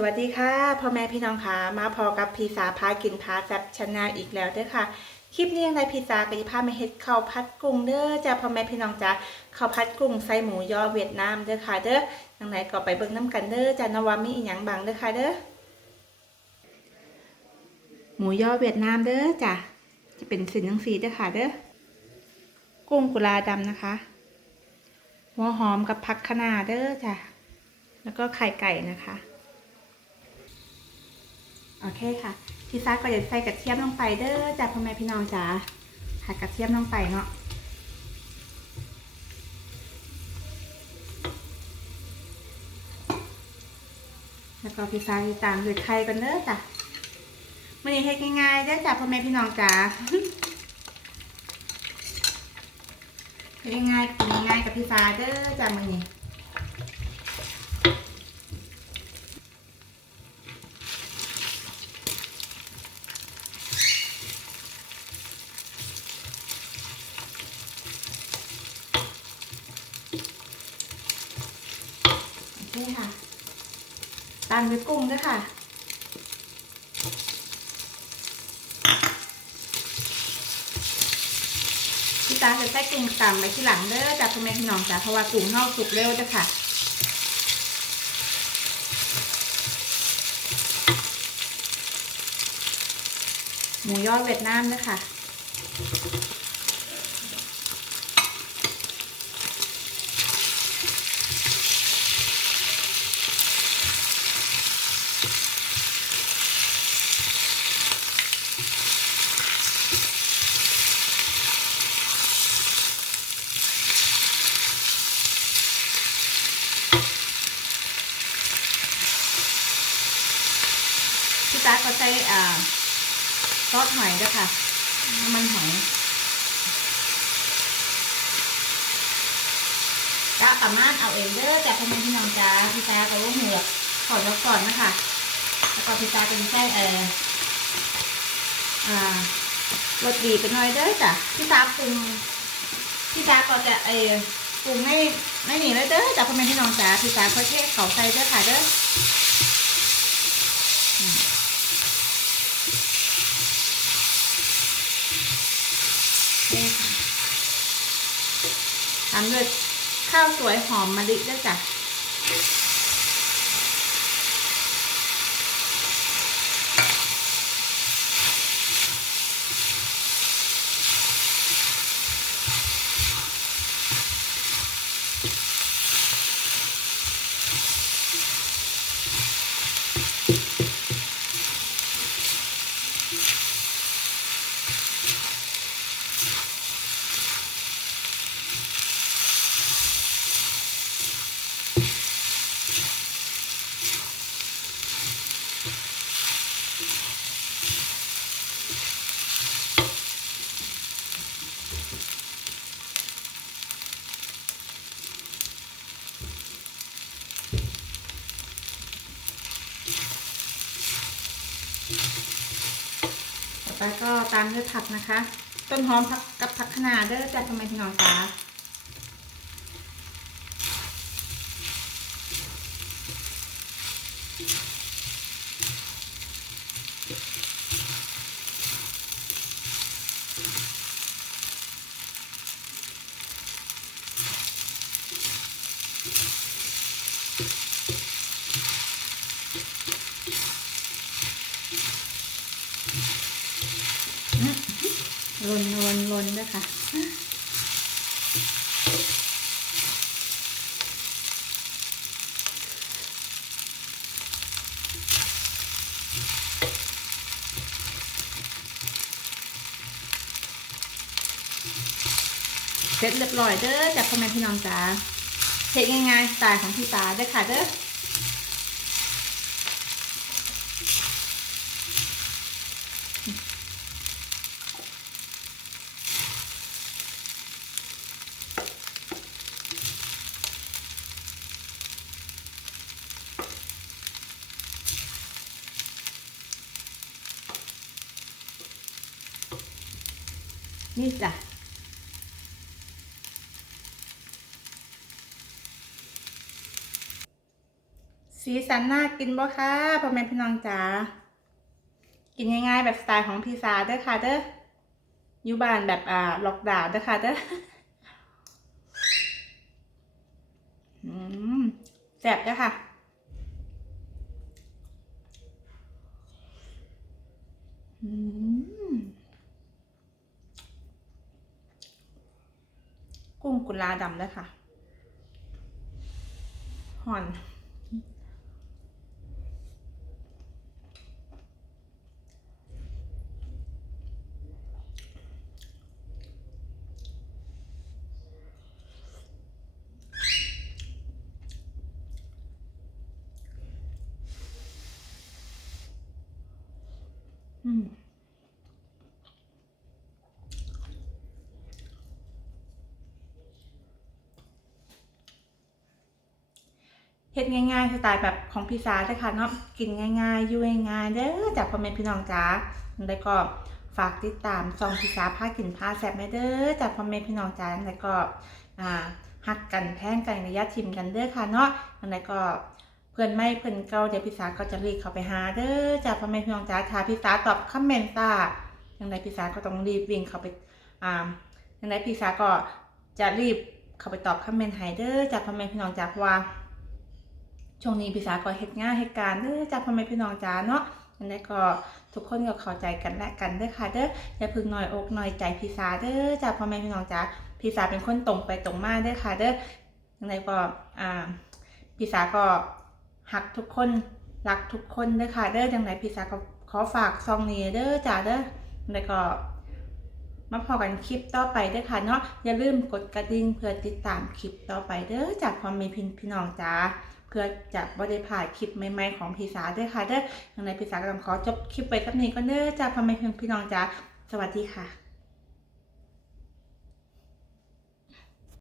สวัสดีค่ะพ่อแม่พี่น้องค่ะมาพอกับพีสาพากินพาแซบชนะอีกแล้วเด้อค่ะ คลิปนี้ยังไงพีสาก็จะพามาเฮ็ดข้าวผัดกุ้งเด้อจ้าพ่อแม่พี่น้องจ้าข้าวผัดกุ้งใส่หมูยอเวียดนามเด้อค่ะเด้อยังไงก็ไปเบิ่งน้ำกันเด้อจ้านวามีอีหยังบางเด้อค่ะเด้อหมูยอเวียดนามเด้อจ้าจะเป็นสินทั้งสีเด้อค่ะเด้อกุ้งกุลาดำนะคะหัวหอมกับผักคะน้าเด้อจ้ะแล้วก็ไข่ไก่นะคะ โอเคค่ะพี่ซ่าก็จะใส่กระเทียมลงไปเด้อจ้ะพ่อแม่พี่น้องจ๋าหักกระเทียมลงไปเนาะแล้วก็พี่ซ่าจะตามด้วยไข่กันเด้อจ้ะมันนี้เฮ็ดง่ายๆเด้อจ้ะพ่อแม่พี่น้องจ๋าเฮ็ดง่ายๆกินง่ายๆกับพี่ซ่าเด้อจ้ะมื้อนี้ โอเคค่ะตามด้วยกุ้งด้วยค่ะ พี่ตาจะใส่กุ้งตามไปที่หลังเด้อจากพ่อแม่พี่น้องจ้ะเพราะว่ากุ้งเฮาสุกเร็วจ้ะค่ะหมูยอเวียดนามด้วยค่ะ พี่ตาก็ใช้อ่าซอสหอยด้วยค่ะน้ำมันหอยจ้าสามารถเอาเองเด้อจากพ่อแม่พี่น้องจ้าพี่ตาก็ว่าเหงือกขอดก่อนนะคะแล้วก็พี่ตาเป็นแค่เอออ่ารสดีไปหน่อยเด้อจ้ะพี่ตาปรุงพี่ตาก็จะเออปรุงไม่ไม่หนีเลยเด้อจากพ่อแม่พี่น้องจ้าพี่ตาค่อยเทเขาใส่เด้อค่ะเด้อ นี่ค่ะตามด้วยข้าวสวยหอมมะลิด้วยจ้ะ ไปก็ตามด้วยผักนะคะ ต้นหอมผักกับผักคะน้าเด้อจ้ะทำไมพี่น้องจ๋า ลนลนลนด้วยค่ะเสร็จเรียบร้อยเด้อจากพ่อแม่พี่น้องจ้าเฮ็ดง่ายๆสไตล์ของพี่ตาเด้อค่ะเด้อ นี่จ้ะสีสันน่ากินบ่คะพ่อแม่พี่น้องจ๋ากินง่ายๆแบบสไตล์ของพี่สาเด้อค่ะเด้ออยู่บ้านแบบอ่าล็อกดาวน์เด้อค่ะเด้ออืมแซ่บเด้อค่ะอืม กุ้งกุลาดำเด้อค่ะห่อนอืม เฮ็ดง่ายๆสไตล์แบบของพี่สาเด้อค่ะเนาะกินง่ายๆอยู่ง่ายๆเด้อจากพ่อแม่พี่น้องจ๋าแล้วก็ฝากติดตามซองพี่สาพากินพาแซ่บแม่เด้อจากพ่อแม่พี่น้องจ๋าแล้วก็อ่าฮักกันแพงกันระยะทิมกันเด้อค่ะเนาะแล้วก็เพื่อนไม่เพื่อนเก่าเดี๋ยวพี่สาก็จะรีบเข้าไปหาเด้อจากพ่อแม่พี่น้องจ๋าถ้าพี่สาตอบคอมเมนต์ซ่าอย่างไรพี่สาก็ต้องรีบวิ่งเข้าไปอ่าอย่างไรพี่สาก็จะรีบเข้าไปตอบคอมเมนต์ให้เด้อจากพ่อแม่พี่น้องจ๋าเพราะว่า ช่วงนี้พี่สาก็เฮ็ดงานเหตุการเด้อจ้าพ่อแม่พี่น้องจ้าเนาะอันนี้ก็ทุกคนก็เข้าใจกันและกันเด้อค่ะเด้ออย่าพึ่งน้อยอกน้อยใจพี่สาเด้อจ้าพ่อแม่พี่น้องจ้าพี่สาเป็นคนตรงไปตรงมาเด้อค่ะเด้อยังไงก็อ่าพี่สาก็หักทุกคนรักทุกคนเด้อค่ะเด้อจังไดพี่สาก็ขอฝากซองนี้เด้อจ้าเด้อแล้วก็ มาพอกันคลิปต่อไปด้วยค่ะเนาะอย่าลืมกดกระดิ่งเพื่อติดตามคลิปต่อไปเด้อจากความมีพินพี่น้องจ้าเพื่อจะบ่ได้ผ่านคลิปใหม่ๆของพี่สาด้วยค่ะเด้อยังไงพี่สาก็ต้องขอจบคลิปไปสักนี้ก็เด้อจ้าพ่อแม่พี่น้องจ้าสวัสดีค่ะ